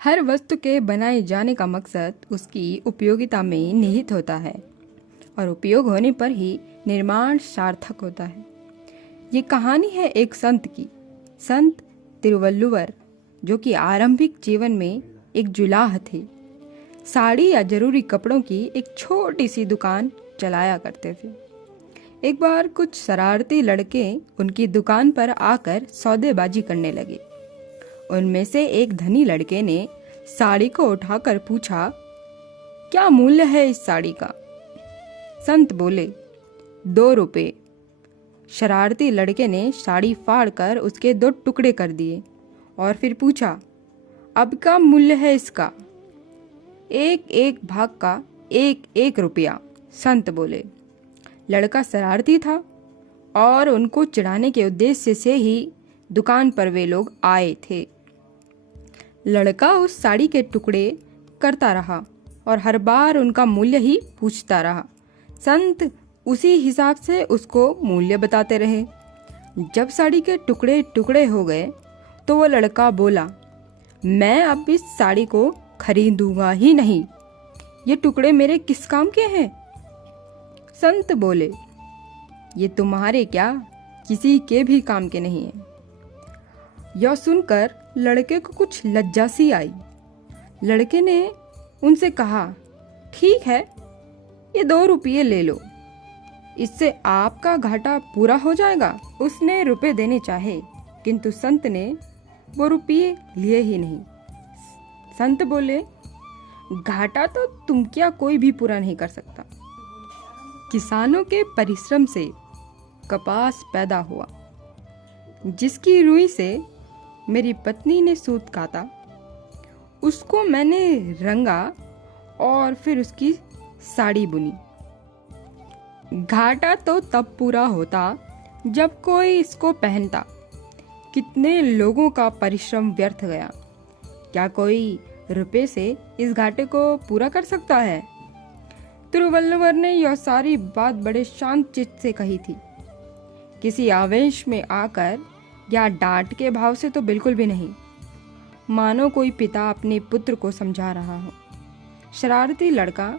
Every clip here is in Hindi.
हर वस्तु के बनाए जाने का मकसद उसकी उपयोगिता में निहित होता है और उपयोग होने पर ही निर्माण सार्थक होता है। ये कहानी है एक संत की। संत तिरुवल्लुवर, जो कि आरंभिक जीवन में एक जुलाह थे, साड़ी या जरूरी कपड़ों की एक छोटी सी दुकान चलाया करते थे। एक बार कुछ शरारती लड़के उनकी दुकान पर आकर सौदेबाजी करने लगे। उनमें से एक धनी लड़के ने साड़ी को उठाकर पूछा, क्या मूल्य है इस साड़ी का? संत बोले, 2 रुपए। शरारती लड़के ने साड़ी फाड़कर उसके 2 टुकड़े कर दिए और फिर पूछा, अब क्या मूल्य है इसका? 1 भाग का 1 रुपया। संत बोले। लड़का शरारती था और उनको चिढ़ाने के उद्देश्य से ही दुकान पर वे लोग आए थे। लड़का उस साड़ी के टुकड़े करता रहा और हर बार उनका मूल्य ही पूछता रहा। संत उसी हिसाब से उसको मूल्य बताते रहे। जब साड़ी के टुकड़े टुकड़े हो गए तो वो लड़का बोला, मैं अब इस साड़ी को खरीदूंगा ही नहीं। ये टुकड़े मेरे किस काम के हैं? संत बोले, ये तुम्हारे क्या, किसी के भी काम के नहीं है। यह सुनकर लड़के को कुछ लज्जा सी आई। लड़के ने उनसे कहा, ठीक है, ये 2 रुपये ले लो, इससे आपका घाटा पूरा हो जाएगा। उसने रुपए देने चाहे, किंतु संत ने वो रुपये लिए ही नहीं। संत बोले, घाटा तो तुम क्या कोई भी पूरा नहीं कर सकता। किसानों के परिश्रम से कपास पैदा हुआ, जिसकी रुई से मेरी पत्नी ने सूत काता, उसको मैंने रंगा और फिर उसकी साड़ी बुनी। घाटा तो तब पूरा होता जब कोई इसको पहनता। कितने लोगों का परिश्रम व्यर्थ गया। क्या कोई रुपए से इस घाटे को पूरा कर सकता है? तिरुवल्लुवर ने यह सारी बात बड़े शांत चित्त से कही थी। किसी आवेश में आकर या डांट के भाव से तो बिल्कुल भी नहीं, मानो कोई पिता अपने पुत्र को समझा रहा हो। शरारती लड़का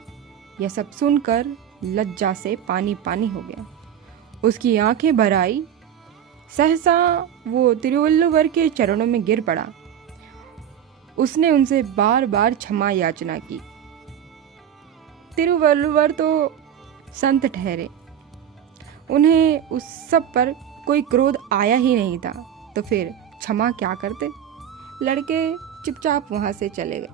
यह सब सुनकर लज्जा से पानी पानी हो गया। उसकी आंखें भर आई। सहसा वो तिरुवल्लुवर के चरणों में गिर पड़ा। उसने उनसे बार बार क्षमा याचना की। तिरुवल्लुवर तो संत ठहरे, उन्हें उस सब पर कोई क्रोध आया ही नहीं था, तो फिर क्षमा क्या करते। लड़के चुपचाप वहां से चले गए।